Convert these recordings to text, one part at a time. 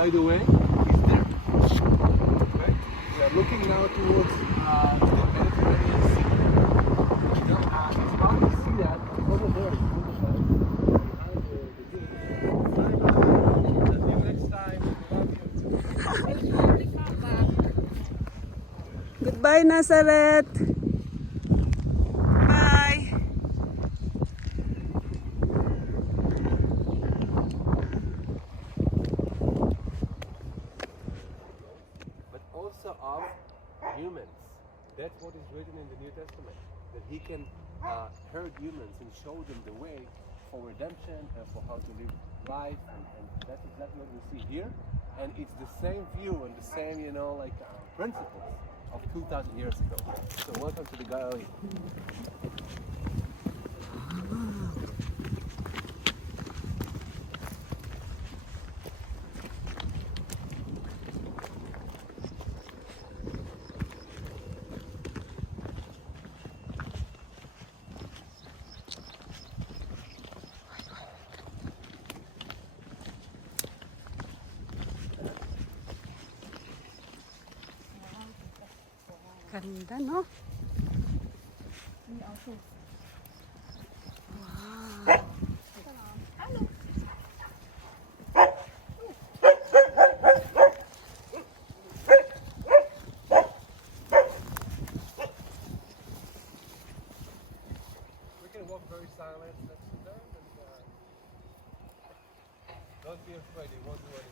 by the way, is there. Okay? We are looking now towards the Mediterranean Sea. It's hard to see that over there. See you next time. Love you. Goodbye, Nazareth. Bye. But also of humans. That's what is written in the New Testament. That he can herd humans and show them the way for redemption and for how to live life. And that's exactly what we see here. And it's the same view and the same, principles of 2,000 years ago. So welcome to the Galilee. Ganda, no? Wow. We can walk very silent next to them and don't be afraid, they won't do anything.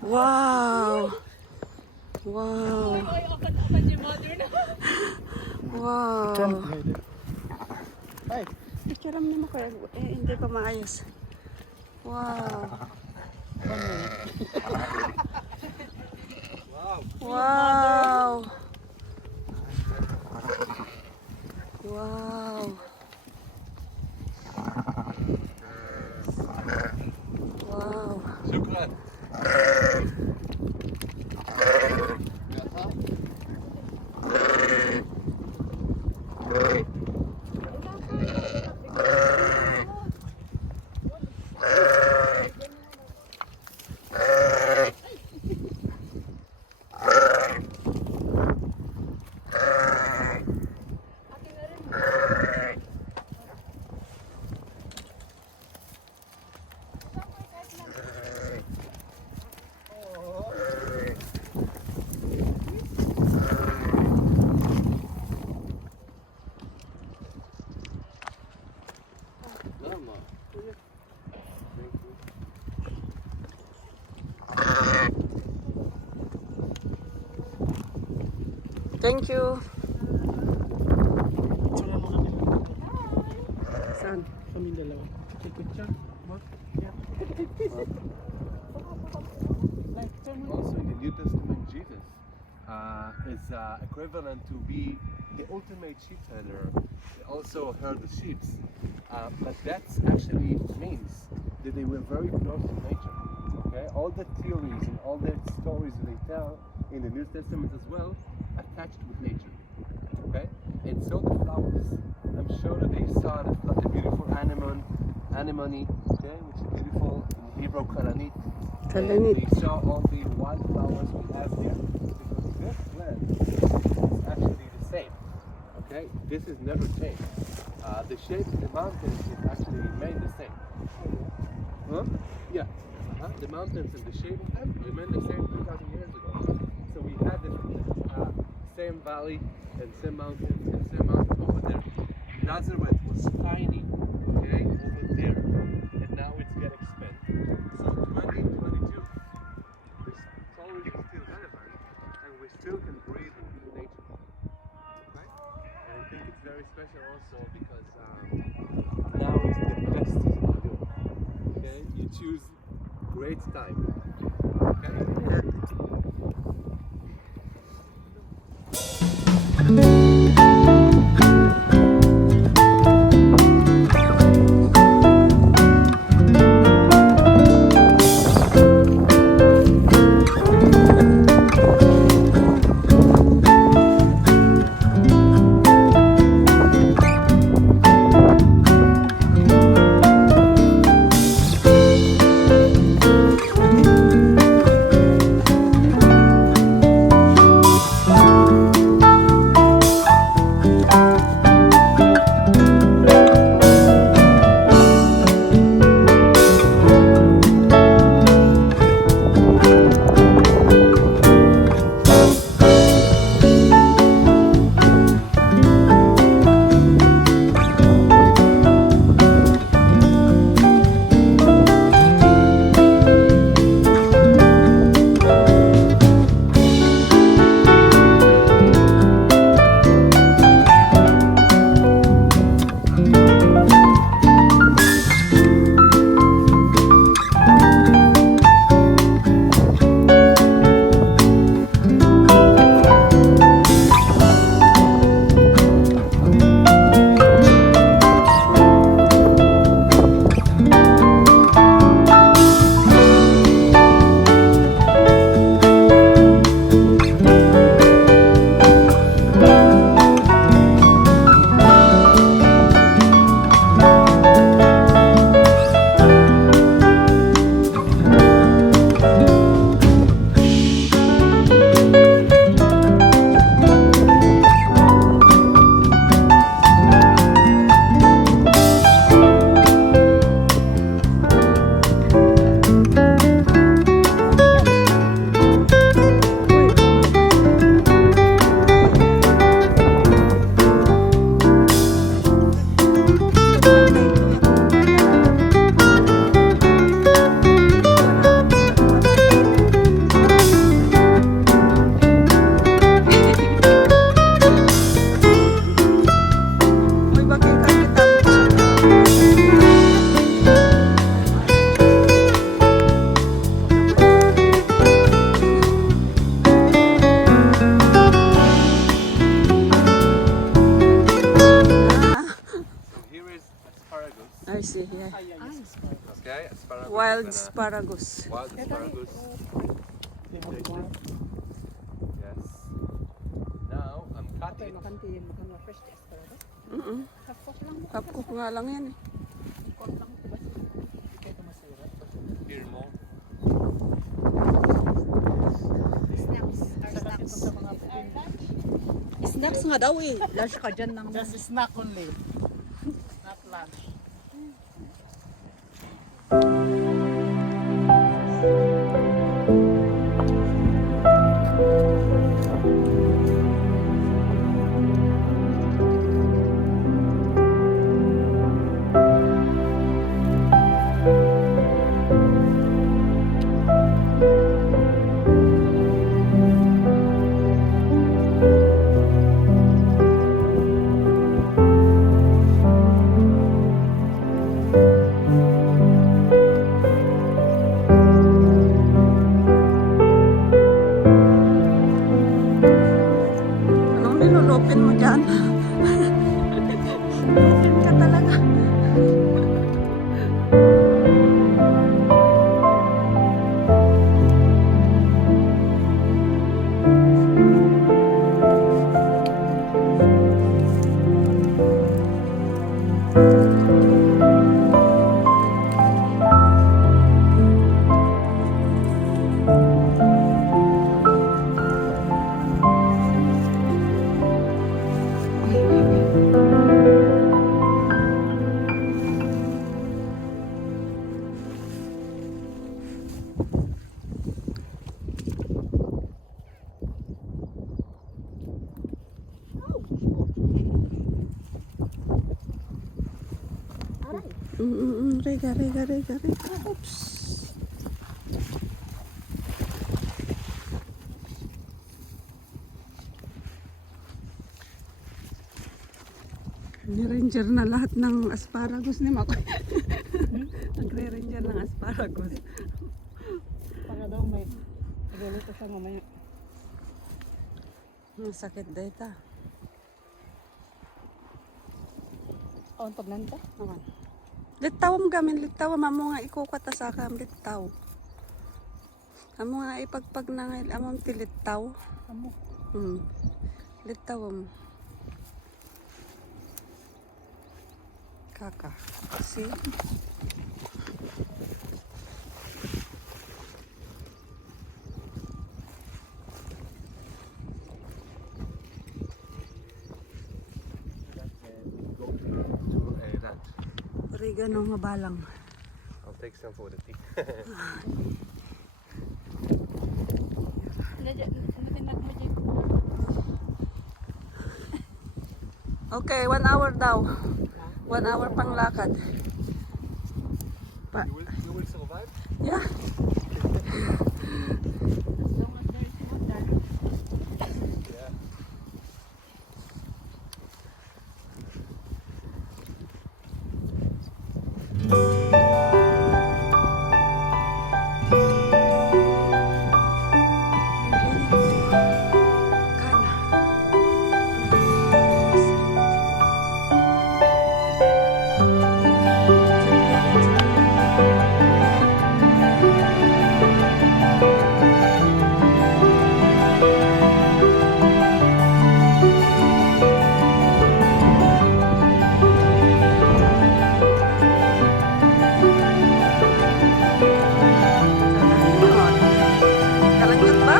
Wow. Wow. Wow. Hey. Picture mo ko hindi pa maayos. Wow. Wow. Wow. Wow. Shukran. Thank you. Saan? Kami dalawa. Ikot siya. Also in the New Testament, Jesus is equivalent to be the ultimate sheep herder. They also herd the sheep. But that actually means that they were very close to nature. Okay, all the theories and all the stories that they tell in the New Testament as well attached with nature. Okay, and so the flowers. I'm sure that they saw the beautiful anemone, okay, which is beautiful in Hebrew Kalanit. And they saw all the wildflowers we have here, because this plant is actually the same. Okay, this is never changed. The shape of the mountains is actually remained the same. Huh? Yeah. The mountains and the shape of them remain the same 2,000 years ago. So we had the same valley and same mountains and same mountains over there. Nazareth was tiny, okay, over there, and now it's getting expanded. So 2022, this technology is still relevant, and we still can breathe in nature. Okay? And I think it's very special also because now it's the best season to do it. Okay? You choose great time. Okay? I see, yeah. Okay, asparagus. Wild asparagus. Wild asparagus. Yes. Now I'm cutting. Kapko ko nga lang yan eh. Here more. Snacks nga daw eh. Lunch ka dyan ng... Just snack only. Not lunch. Rega, rega, rega, rega. Oops. Ni-ranger na lahat ng asparagus ni Mako. Nagre-ranger ng asparagus. Para daw may luluto siya mamaya. Masakit dito. Awan pag nanta? Awan. Litaw mo gamin, litaw. Amo nga ikukata sa akam, litaw. Amo nga ipagpag na ngayon, among tilitaw. Amo. Litaw mo. Kaka. See? Oregano nga balang. I'll take some for the tea. Okay, 1 hour daw. 1 hour pang lakad. You will survive? Yeah. Yeah. Kalanyot ba?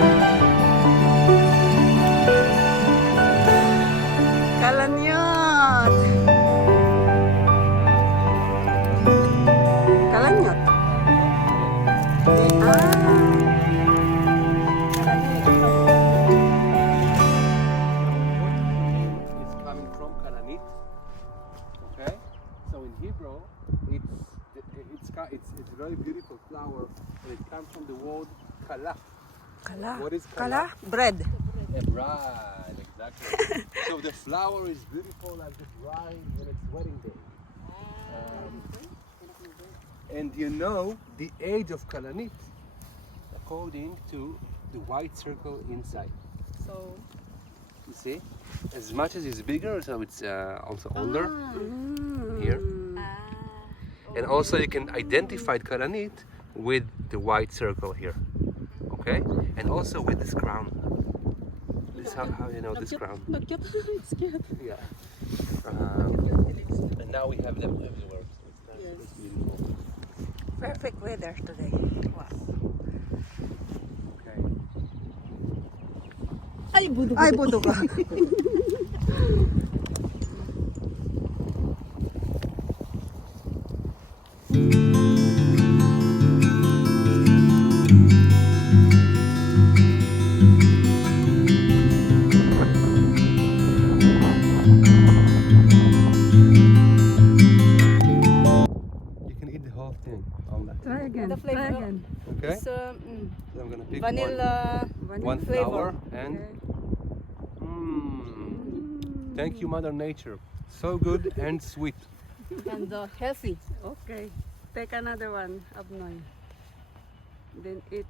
Kalanyot. Kalanyot. It's coming from Cananit. Okay, so in Hebrew, it's a very beautiful flower, and it comes from the word kala. Kala. What is Kala? Bread. Right, exactly. So the flower is beautiful like the bride when it's wedding day. And you know the age of Cananit according to the white circle inside. So, You see, as much as it's bigger, so it's also older here. And also you can identify Cananit with the white circle here. Okay, and also with this crown. This is how you know this crown. it's cute. Yeah. And now we have them everywhere. So it's beautiful. Perfect weather today. Wow. Okay. Ay, budo. Ay, budo ka. You can eat the whole thing. All that. Try again. The flavor. Try again. Okay. It's So I'm gonna pick vanilla. one flavor. flower and thank you, Mother Nature. So good and sweet. And healthy. Okay. Take another one, Abnoy. Then eat.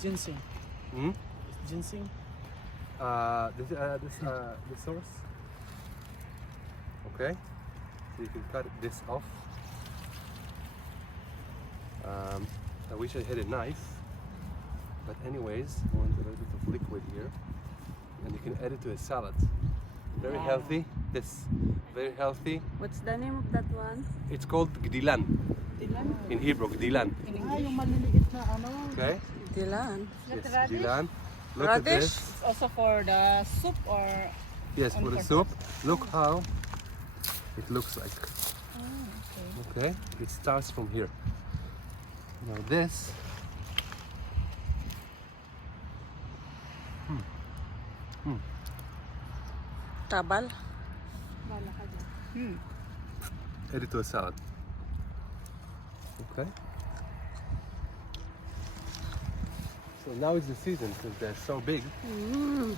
ginseng. Hmm? It's ginseng. This source. Okay, so you can cut this off. I wish I had a knife, but anyways, I want a little bit of liquid here, and you can add it to a salad. Very Wow. healthy. This very healthy. What's the name of that one? It's called 𝐓𝐫𝐚𝐬𝐿 in Hebrew. 𝐓𝐫𝐚𝐬𝐿. Yung maliliit na ano. Okay. Dilan. Yes, radish? 𝐓𝐫𝐚𝐬𝐿. Look at Radish? this. It's also for the soup or Yes, on for the purpose? soup. Look how it looks like. okay. Okay, it starts from here. Now this, Tabal. Wala ka dyan. add it to a salad. Okay. So now is the season because they're so big. Mm.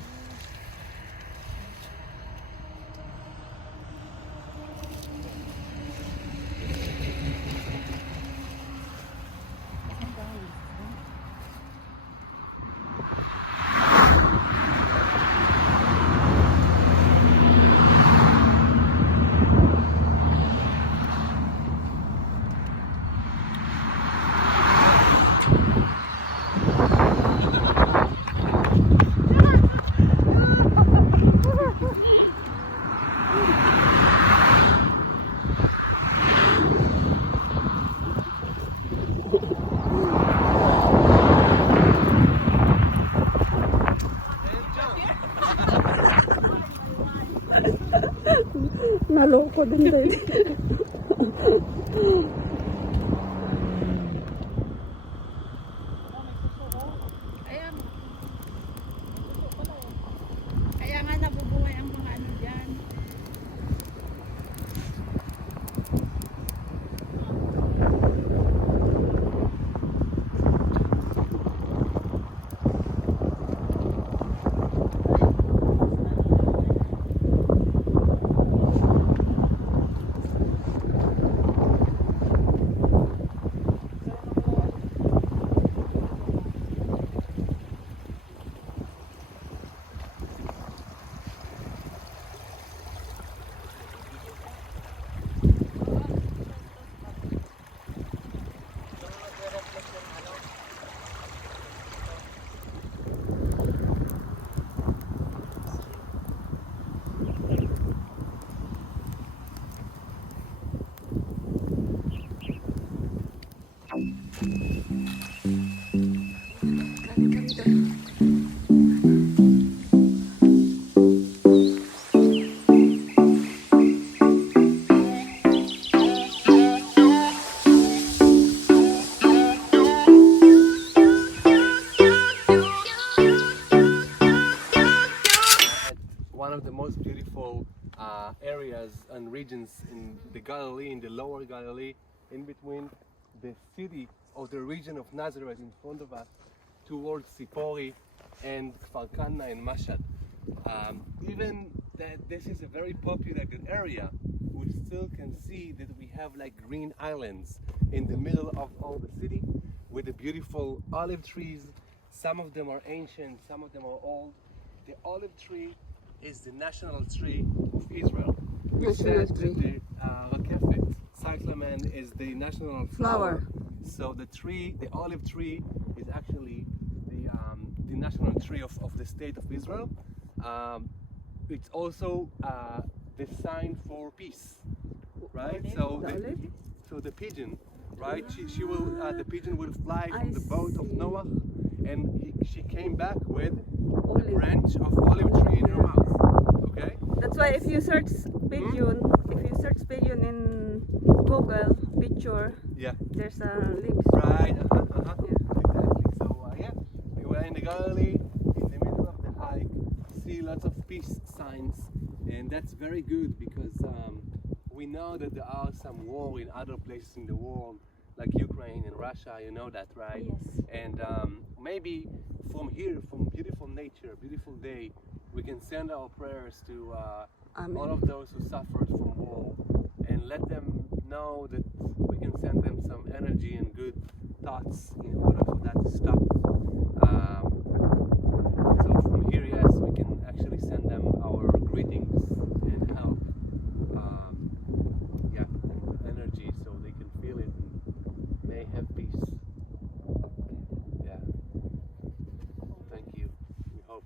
Naloko din din. Ayan. Kaya nga nabubuhay ang mga ano dyan. One of the most beautiful areas and regions in the Galilee, in the lower Galilee, in between the city or the region of Nazareth in front of us, towards Sipori and 𝐓𝐫𝐚𝐬𝐿 and Mashhad. Even that this is a very populated area, we still can see that we have like green islands in the middle of all the city with the beautiful olive trees. Some of them are ancient, some of them are old. The olive tree is the national tree of Israel. We National said tree. that the 𝐓𝐫𝐚𝐬𝐿 is the national flower. So the tree, the olive tree, is actually the national tree of the state of Israel. It's also the sign for peace, right? So The olive? so the pigeon, right? She will the pigeon will fly I from the boat of see. Noah, and she came back with a Olive. branch of olive tree in her mouth. Okay. That's why if you search pigeon, in Google picture, Yeah. there's a leaves. Right. Yeah. Exactly. So yeah, we were in the Galilee, in the middle of the hike, see lots of peace signs, and that's very good because we know that there are some war in other places in the world, like Ukraine and Russia. You know that, right? Yes. And maybe from here, from beautiful nature, beautiful day, we can send our prayers to Amen. all of those who suffered from war, and let them know that we can send them some energy and good thoughts in order for that to stop. So from here, yes, we can actually send them our greetings and help, yeah, and energy so they can feel it and may have peace. Yeah. Thank you. We hope.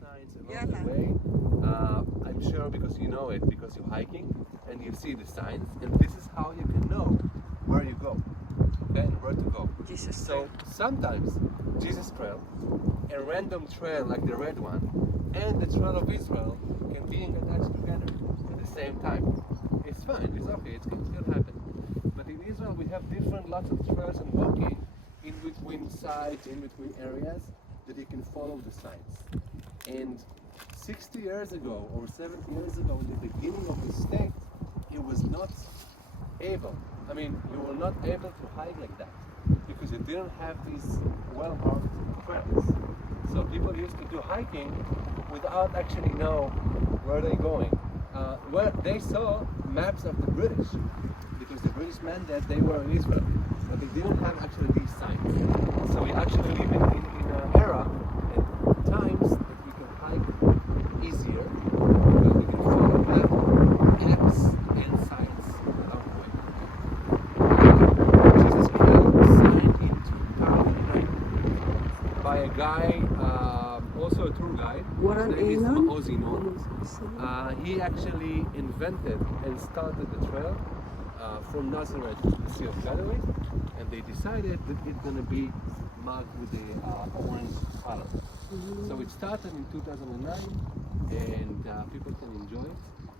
Signs along the way. I'm sure because you know it, because you're hiking and you see the signs, and this is how you can know where you go, okay, and where to go. Jesus So Trail. sometimes Jesus Trail, a random trail like the red one, and the Trail of Israel can be attached together at the same time. It's fine, it's okay, it's going to happen. But in Israel we have different lots of trails and walking in between sites, in between areas that you can follow the signs. And 60 years ago or 70 years ago, in the beginning of the state, it was not able. I mean, you were not able to hike like that because you didn't have these well-marked trails. So people used to do hiking without actually know where they're going. Well, they saw maps of the British because the British meant that they were in Israel, but they didn't have actually these signs. So we actually live in an era and times that we can hike easier because we can follow maps and signs along the way. Jesus Trail was signed in 2009 by a guy, also a tour guide. His name is 𝐓𝐫𝐚𝐬𝐿. He actually invented and started the trail from Nazareth to the Sea of Galilee, and they decided that it's going to be marked with the orange color. So it started in 2009, and people can enjoy it.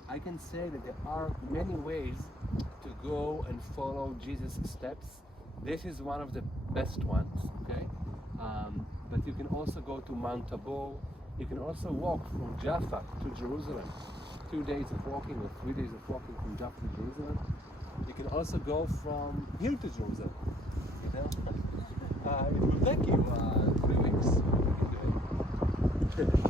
I can say that there are many ways to go and follow Jesus' steps. This is one of the best ones, okay? But you can also go to Mount Tabor. You can also walk from Jaffa to Jerusalem. 2 days of walking or 3 days of walking from Jaffa to Jerusalem. You can also go from here to Jerusalem. You know, it will take you 3 weeks. You can do it.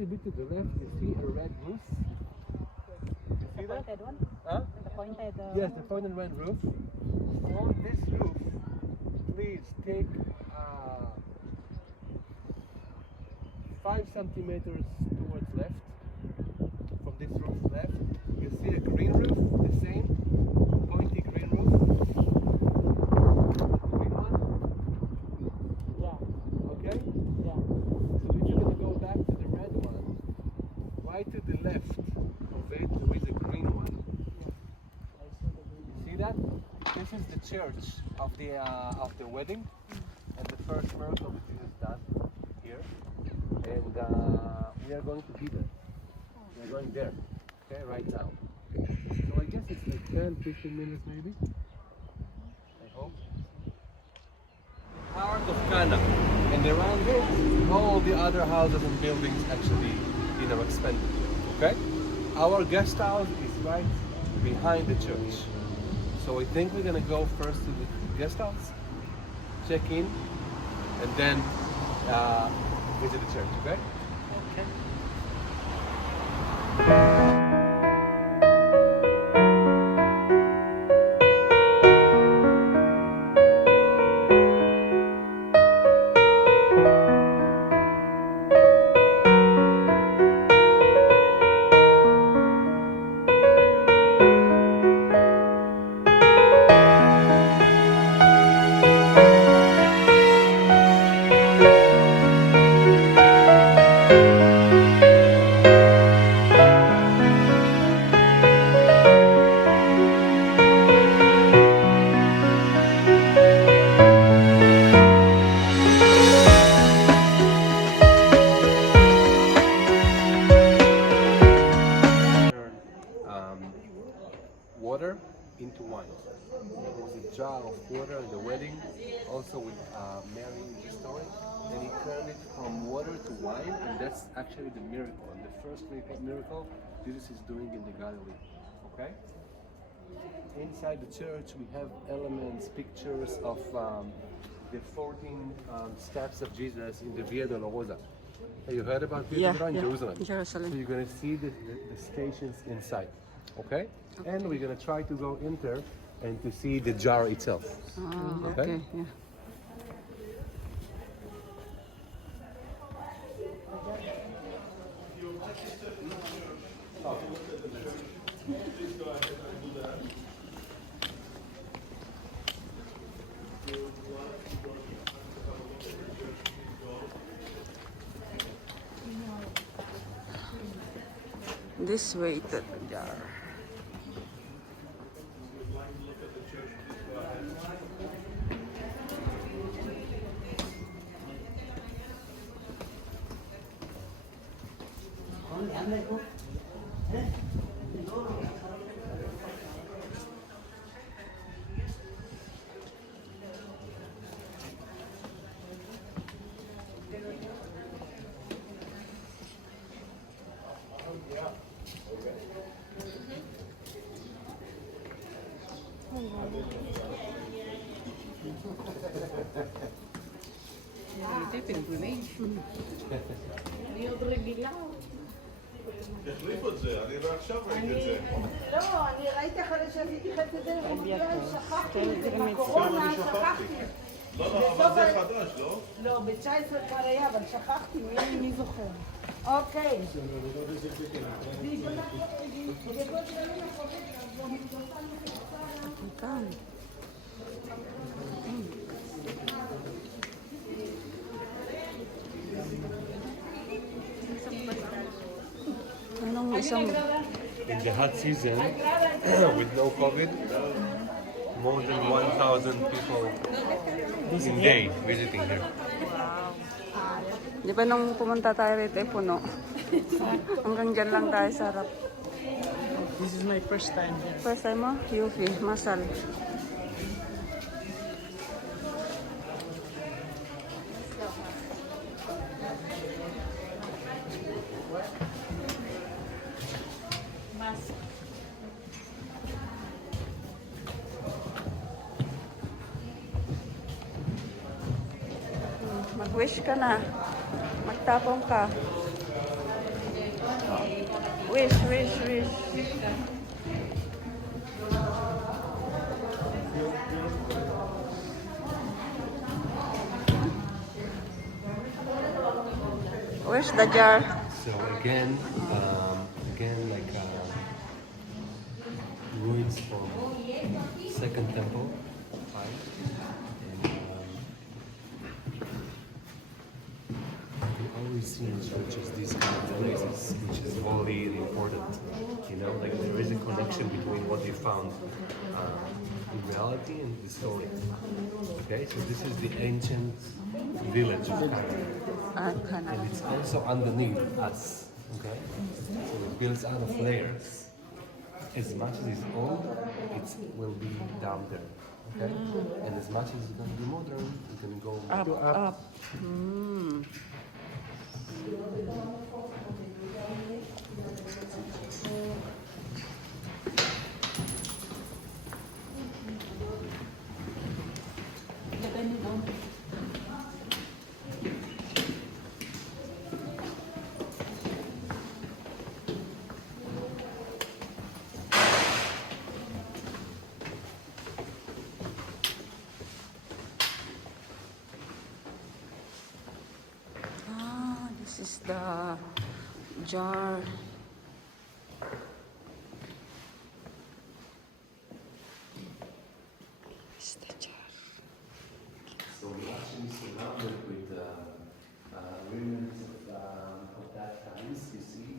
little bit to the left, you see a red roof. You see that? Pointed one? Huh? The pointed. Yes, the pointed red roof. On this roof, please take 5 centimeters towards left. From this roof left, you see a green roof, the same pointy green roof. Green one, Yeah. okay? Yeah. So if you're gonna go back to the red one, right to the left of it, there is a green one. I saw the green. You see that? This is the church of the wedding, and the first miracle that Jesus done here. And we are going to be there. We are going there, okay, right now. So I guess it's like 10-15 minutes maybe. I hope. Heart of Cana, and around it, all the other houses and buildings actually, expanded. Okay. Our guest house is right behind the church. So I think we're gonna go first to the guest house, check in, and then visit the church, okay? Okay. Water into wine. There was a jar of water in the wedding, also with Mary in the story, and he turned it from water to wine, and that's actually the miracle, and the first miracle Jesus is doing in the Galilee. Okay? Inside the church we have elements, pictures of the 14 steps of Jesus in the Via Dolorosa. Have you heard about Via Dolorosa in Jerusalem? Jerusalem. So you're going to see the stations inside. Okay? And we're going to try to go in there and to see the jar itself. Okay, yeah. This way to the jar. אני עוד רגילה. תחליף את זה, אני עכשיו ראיתי את זה. לא, אני ראיתי אחרי שעשיתי חצי את זה, שכחתי את זה בקורונה, שכחתי. לא, אבל זה חדש, לא? לא, ב-19 כבר היה, אבל שכחתי, מי זוכר. אוקיי. Anong isang... In the hot season, with no COVID, more than 1,000 people in day visiting here. Di ba nung pumunta tayo rito ay puno? Hanggang dyan lang tayo sa harap. This is my first time here. First time mo? Yufi, masal. Mag-wish ka na. Magtapong ka. Wish. Where's the jar? So again, like ruins from Second Temple, right? And you always see in churches these kind of places, which is really important. You know, like there is a connection between what they found in reality and the story. Okay, so this is the ancient village of Canaan. And it's also underneath us, okay? So it builds out of layers. As much as it's old, it will be down there, okay? And as much as it's going to be modern, it can go up. This is the jar. It's the jar. So we actually surrounded with ruins of that times, you see,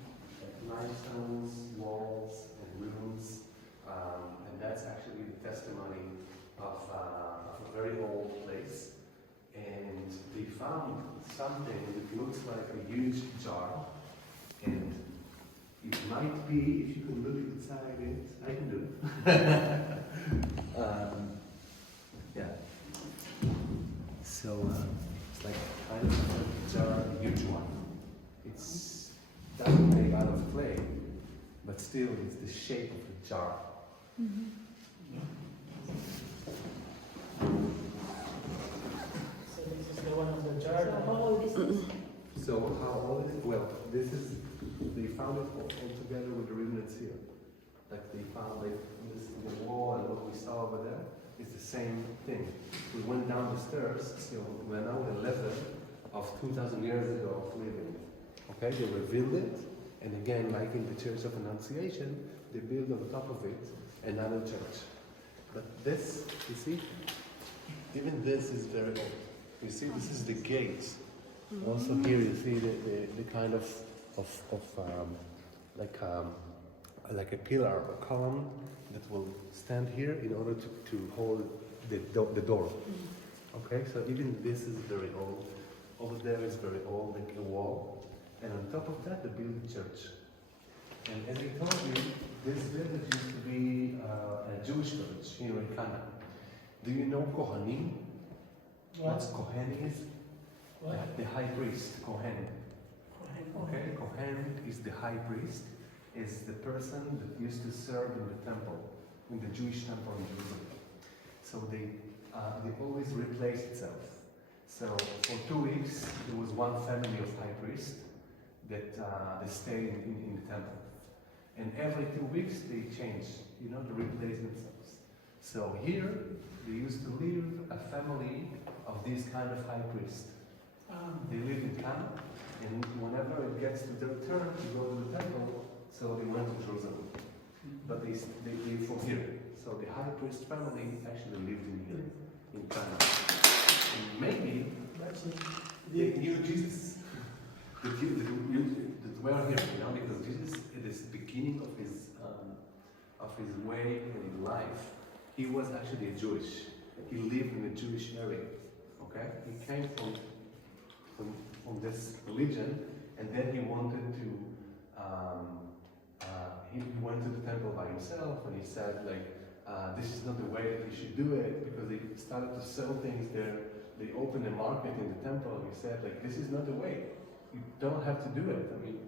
like limestones, walls, and ruins. And that's actually the testimony of a very old place. And they found something that looks like a huge jar, and it might be, if you can look inside it, I can do it. Yeah. So it's like kind of a jar, a huge one. It's doesn't made out of clay, but still it's the shape of a jar. So how old is it? Well, this is, they found it all together with the remnants here. Like they found like this, the wall and what we saw over there is the same thing. We went down the stairs, so we're now at a level of 2,000 years ago of living. Okay, they revealed it, and again, like in the Church of Annunciation, they built on top of it another church. But this, you see, even this is very old. You see, this is the gate. Also here you see the kind of like a pillar, a column that will stand here in order to hold the door. Okay, so even this is very old. Over there is very old, like a wall. And on top of that, they built a church. And as I told you, this village used to be a Jewish village here in Canaan. Do you know Kohanim? What's Kohen is? The high priest, Kohen. Okay, Kohen is the high priest, is the person that used to serve in the temple, in the Jewish temple in Jerusalem. So they always replace itself. So for 2 weeks, there was one family of high priests that they stayed in the temple. And every 2 weeks, they change, they replace themselves. So here, they used to live a family of these kind of high priests. They live in Canaan, and whenever it gets to their turn to go to the temple, so they went to Jerusalem. But they live from here. So the high priest family actually lived in here, in Canaan. And maybe they knew Jesus. That were here, because Jesus, at the beginning of his way in life, he was actually a Jewish. He lived in a Jewish area. Okay, he came from this religion, and then he wanted to. He went to the temple by himself, and he said, like, this is not the way that you should do it, because they started to sell things there. They opened a market in the temple, and he said, like, this is not the way. You don't have to do it. I mean,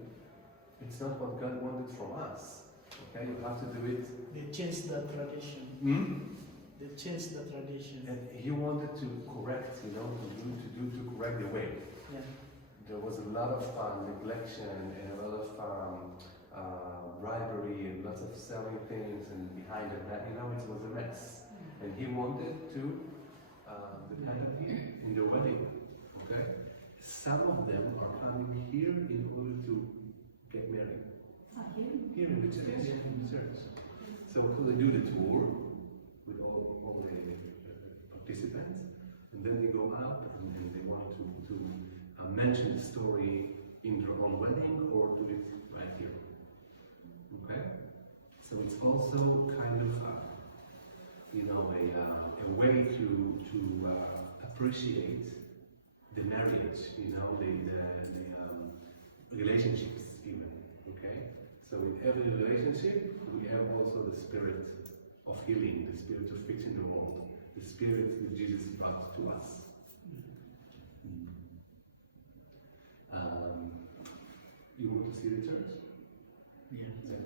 it's not what God wanted from us. Okay, you have to do it. They changed the tradition. They changed the tradition. And he wanted to correct, to correct the way. Yeah. There was a lot of neglection and a lot of bribery and lots of selling things, and behind that, it was a mess. And he wanted to depend on him in the wedding. Okay? Some of them are coming here in order to get married. Here in the church. In the church. So they do the tour with all the participants, and then they go out and they want to mention the story in their own wedding or do it right here. Okay? So it's also kind of a way to appreciate the marriage, the relationships even. Okay? So in every relationship, we have also the spirit of healing, the spirit of fixing the world, the spirit that Jesus brought to us. You want to see the church? Yeah.